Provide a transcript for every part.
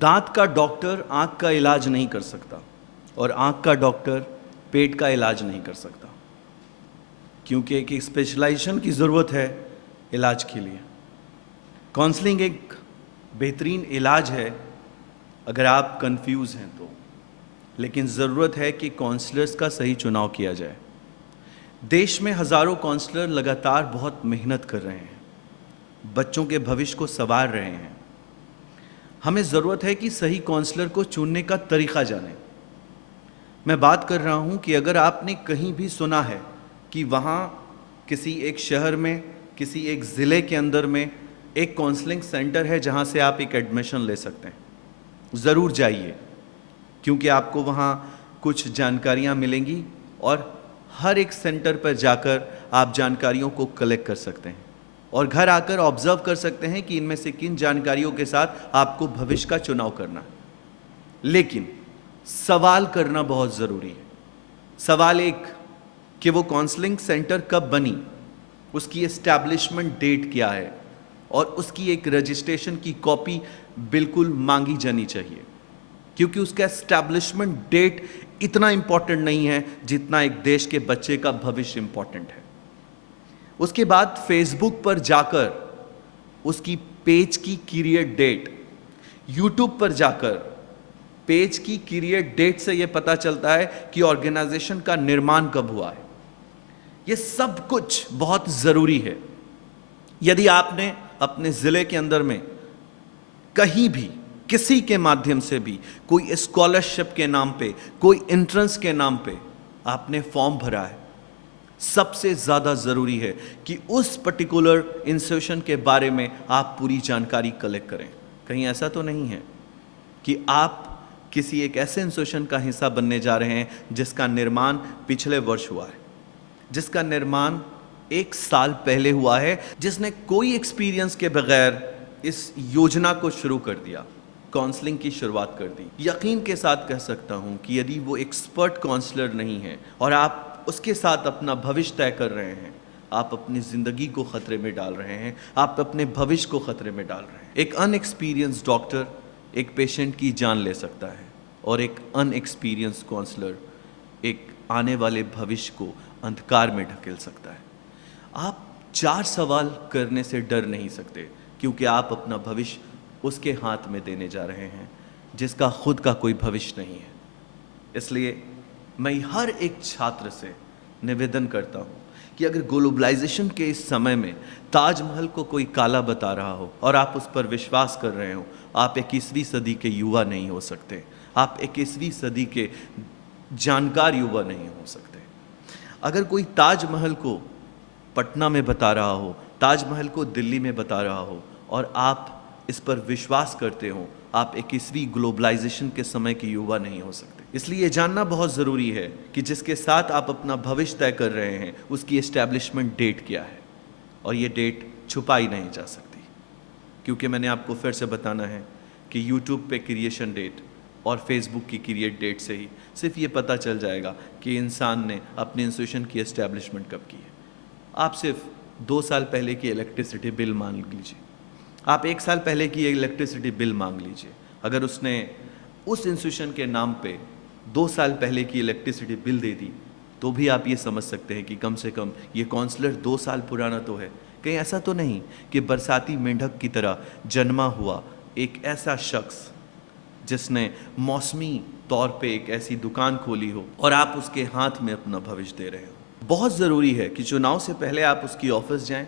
दांत का डॉक्टर आंख का इलाज नहीं कर सकता और आंख का डॉक्टर पेट का इलाज नहीं कर सकता, क्योंकि एक स्पेशलाइजेशन की ज़रूरत है इलाज के लिए। काउंसलिंग एक बेहतरीन इलाज है अगर आप कंफ्यूज हैं तो, लेकिन ज़रूरत है कि काउंसलर्स का सही चुनाव किया जाए। देश में हज़ारों काउंसलर लगातार बहुत मेहनत कर रहे हैं, बच्चों के भविष्य को संवार रहे हैं। हमें ज़रूरत है कि सही काउंसलर को चुनने का तरीक़ा जानें। मैं बात कर रहा हूं कि अगर आपने कहीं भी सुना है कि वहां किसी एक शहर में, किसी एक ज़िले के अंदर में एक काउंसलिंग सेंटर है जहां से आप एक एडमिशन ले सकते हैं, ज़रूर जाइए, क्योंकि आपको वहां कुछ जानकारियां मिलेंगी और हर एक सेंटर पर जाकर आप जानकारियों को कलेक्ट कर सकते हैं और घर आकर ऑब्जर्व कर सकते हैं कि इनमें से किन जानकारियों के साथ आपको भविष्य का चुनाव करना है। लेकिन सवाल करना बहुत ज़रूरी है। सवाल एक कि वो काउंसलिंग सेंटर कब बनी, उसकी एस्टैब्लिशमेंट डेट क्या है, और उसकी एक रजिस्ट्रेशन की कॉपी बिल्कुल मांगी जानी चाहिए, क्योंकि उसका एस्टैब्लिशमेंट डेट इतना इंपॉर्टेंट नहीं है जितना एक देश के बच्चे का भविष्य इंपॉर्टेंट है। उसके बाद फेसबुक पर जाकर उसकी पेज की क्रिएट डेट, यूट्यूब पर जाकर पेज की क्रिएट डेट से यह पता चलता है कि ऑर्गेनाइजेशन का निर्माण कब हुआ है। यह सब कुछ बहुत ज़रूरी है। यदि आपने अपने ज़िले के अंदर में कहीं भी किसी के माध्यम से भी कोई स्कॉलरशिप के नाम पे, कोई एंट्रेंस के नाम पे आपने फॉर्म भरा है, सबसे ज़्यादा ज़रूरी है कि उस पर्टिकुलर इंस्टीट्यूशन के बारे में आप पूरी जानकारी कलेक्ट करें। कहीं ऐसा तो नहीं है कि आप किसी एक ऐसे इंस्टीट्यूशन का हिस्सा बनने जा रहे हैं जिसका निर्माण पिछले वर्ष हुआ है, जिसका निर्माण 1 साल पहले हुआ है, जिसने कोई एक्सपीरियंस के बगैर इस योजना को शुरू कर दिया, काउंसलिंग की शुरुआत कर दी। यकीन के साथ कह सकता हूं कि यदि वो एक्सपर्ट काउंसलर नहीं है और आप उसके साथ अपना भविष्य तय कर रहे हैं, आप अपनी ज़िंदगी को ख़तरे में डाल रहे हैं, आप अपने भविष्य को ख़तरे में डाल रहे हैं। एक अनएक्सपीरियंस डॉक्टर एक पेशेंट की जान ले सकता है और एक अनएक्सपीरियंस काउंसलर एक आने वाले भविष्य को अंधकार में ढकेल सकता है। आप 4 सवाल करने से डर नहीं सकते, क्योंकि आप अपना भविष्य उसके हाथ में देने जा रहे हैं जिसका खुद का कोई भविष्य नहीं है। इसलिए मैं हर एक छात्र से निवेदन करता हूं कि अगर ग्लोबलाइजेशन के इस समय में ताजमहल को कोई काला बता रहा हो और आप उस पर विश्वास कर रहे हो, आप 21वीं सदी के युवा नहीं हो सकते, आप 21वीं सदी के जानकार युवा नहीं हो सकते। अगर कोई ताजमहल को पटना में बता रहा हो, ताजमहल को दिल्ली में बता रहा हो और आप इस पर विश्वास करते हो, आप 21वीं ग्लोबलाइजेशन के समय के युवा नहीं हो सकते। इसलिए ये जानना बहुत ज़रूरी है कि जिसके साथ आप अपना भविष्य तय कर रहे हैं उसकी एस्टैब्लिशमेंट डेट क्या है, और ये डेट छुपाई नहीं जा सकती, क्योंकि मैंने आपको फिर से बताना है कि यूट्यूब पे क्रिएशन डेट और फेसबुक की क्रिएट डेट से ही सिर्फ ये पता चल जाएगा कि इंसान ने अपने इंस्टीट्यूशन की एस्टैब्लिशमेंट कब की है। आप सिर्फ 2 साल पहले की इलेक्ट्रिसिटी बिल मांग लीजिए, आप 1 साल पहले की इलेक्ट्रिसिटी बिल मांग लीजिए। अगर उसने उस इंस्टीट्यूशन के नाम पे 2 साल पहले की इलेक्ट्रिसिटी बिल दे दी, तो भी आप ये समझ सकते हैं कि कम से कम ये काउंसलर 2 साल पुराना तो है। कहीं ऐसा तो नहीं कि बरसाती मेंढक की तरह जन्मा हुआ एक ऐसा शख्स जिसने मौसमी तौर पे एक ऐसी दुकान खोली हो और आप उसके हाथ में अपना भविष्य दे रहे हो। बहुत ज़रूरी है कि चुनाव से पहले आप उसकी ऑफिस जाएं,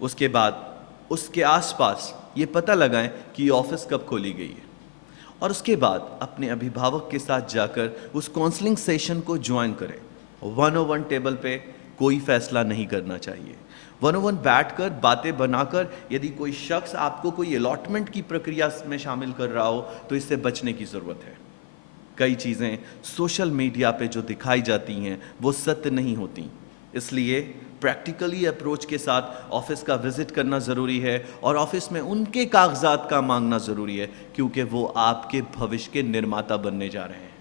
उसके बाद उसके आसपास ये पता लगाएं कि ऑफिस कब खोली गई है, और उसके बाद अपने अभिभावक के साथ जाकर उस काउंसलिंग सेशन को ज्वाइन करें। 101 टेबल पे कोई फैसला नहीं करना चाहिए। 101 बैठकर बातें बनाकर यदि कोई शख्स आपको कोई अलॉटमेंट की प्रक्रिया में शामिल कर रहा हो तो इससे बचने की ज़रूरत है। कई चीज़ें सोशल मीडिया पे जो दिखाई जाती हैं वो सत्य नहीं होती, इसलिए प्रैक्टिकली अप्रोच के साथ ऑफिस का विजिट करना ज़रूरी है और ऑफिस में उनके कागजात का मांगना ज़रूरी है, क्योंकि वो आपके भविष्य के निर्माता बनने जा रहे हैं।